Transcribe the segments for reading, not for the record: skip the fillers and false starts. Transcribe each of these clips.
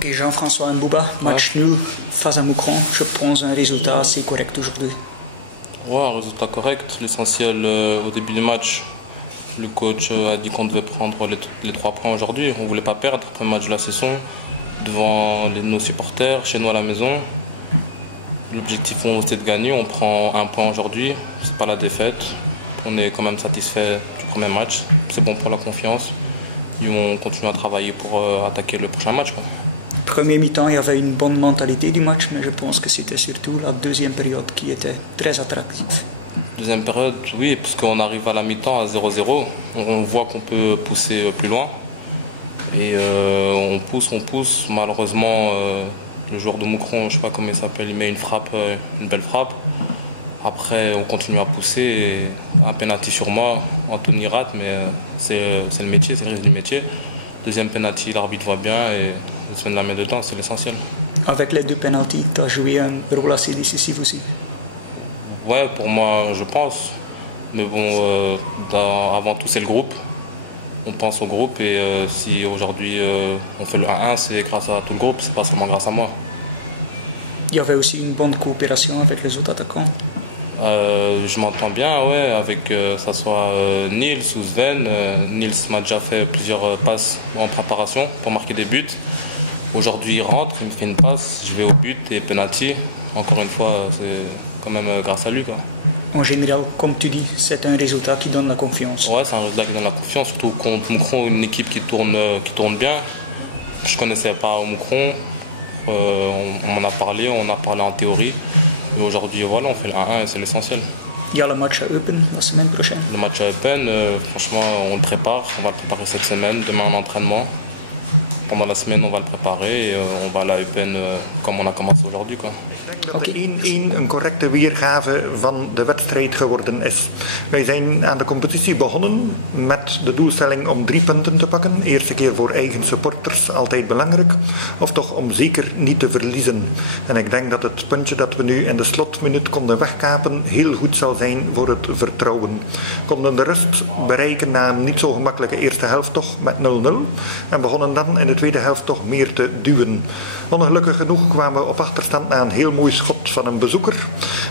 Ok, Jean-François Mbouba, match nul face à Moucron. Je pense un résultat assez correct aujourd'hui. Ouais, un résultat correct. L'essentiel, au début du match, le coach a dit qu'on devait prendre les 3 points aujourd'hui. On ne voulait pas perdre après le match de la saison devant nos supporters, chez nous à la maison. L'objectif c'était de gagner. On prend 1 point aujourd'hui. C'est pas la défaite. On est quand même satisfait du premier match. C'est bon pour la confiance. Et on continue à travailler pour attaquer le prochain match, quoi. Premier mi-temps, il y avait une bonne mentalité du match, mais je pense que c'était surtout la deuxième période qui était très attractive. Deuxième période, oui, parce qu'on arrive à la mi-temps à 0-0. On voit qu'on peut pousser plus loin. Et on pousse. Malheureusement, le joueur de Moucron, je ne sais pas comment il s'appelle, il met une belle frappe. Après, on continue à pousser. Et un penalty sur moi, Anthony rate, mais c'est le métier, c'est le risque du métier. Deuxième penalty, l'arbitre voit bien et il la met dedans, c'est l'essentiel. Avec les 2 penalties, tu as joué un rôle assez décisif aussi. Ouais, pour moi, je pense. Mais bon, avant tout, c'est le groupe. On pense au groupe et si aujourd'hui on fait le 1-1, c'est grâce à tout le groupe, c'est pas seulement grâce à moi. Il y avait aussi une bonne coopération avec les autres attaquants. Je m'entends bien, ouais, avec que ce soit Niels ou Sven. Niels m'a déjà fait plusieurs passes en préparation pour marquer des buts. Aujourd'hui, il rentre, il me fait une passe, je vais au but et penalty. Encore une fois, c'est quand même grâce à lui, quoi. En général, comme tu dis, c'est un résultat qui donne la confiance. Ouais, c'est un résultat qui donne la confiance, surtout contre Moucron, une équipe qui tourne bien. Je ne connaissais pas Moucron, on m'en a parlé, on a parlé en théorie. Et aujourd'hui, voilà, on fait le 1-1 et c'est l'essentiel. Il y a le match à Eupen la semaine prochaine. Le match à Eupen, franchement, on le prépare. On va le préparer cette semaine, demain en entraînement. Pendant la semaine, on va le préparer et on va aller à Eupen comme on a commencé aujourd'hui, quoi. Ik denk dat de 1-1 een correcte weergave van de wedstrijd geworden is. Wij zijn aan de competitie begonnen met de doelstelling om 3 punten te pakken. Eerste keer voor eigen supporters, altijd belangrijk. Of toch om zeker niet te verliezen. En ik denk dat het puntje dat we nu in de slotminuut konden wegkapen heel goed zal zijn voor het vertrouwen. Konden de rust bereiken na een niet zo gemakkelijke eerste helft toch met 0-0. En begonnen dan in de tweede helft toch meer te duwen. Ongelukkig genoeg kwamen we op achterstand na een heel mooi schot van een bezoeker.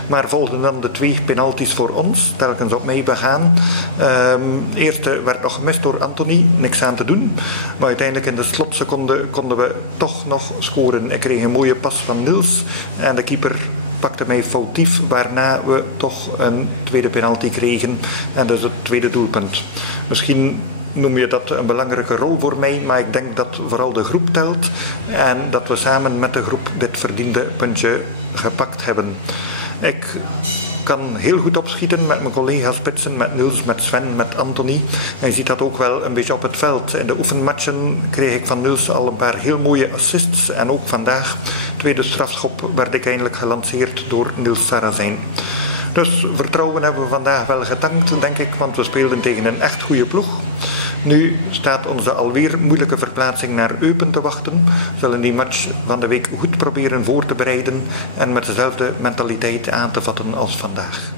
Maar volgden dan de 2 penalties voor ons, telkens op mij begaan. De eerste werd nog gemist door Anthony, niks aan te doen. Maar uiteindelijk in de slotseconde konden we toch nog scoren. Ik kreeg een mooie pas van Niels en de keeper pakte mij foutief, waarna we toch een tweede penalty kregen. En dus het tweede doelpunt. Misschien noem je dat een belangrijke rol voor mij, maar ik denk dat vooral de groep telt en dat we samen met de groep dit verdiende puntje gepakt hebben. Ik kan heel goed opschieten met mijn collega-spitsen, met Niels, met Sven, met Anthony. En je ziet dat ook wel een beetje op het veld. In de oefenmatchen kreeg ik van Niels al een paar heel mooie assists en ook vandaag, tweede strafschop, werd ik eindelijk gelanceerd door Niels Sarrazijn. Dus vertrouwen hebben we vandaag wel getankt, denk ik, want we speelden tegen een echt goede ploeg. Nu staat onze alweer moeilijke verplaatsing naar Eupen te wachten. We zullen die match van de week goed proberen voor te bereiden en met dezelfde mentaliteit aan te vatten als vandaag.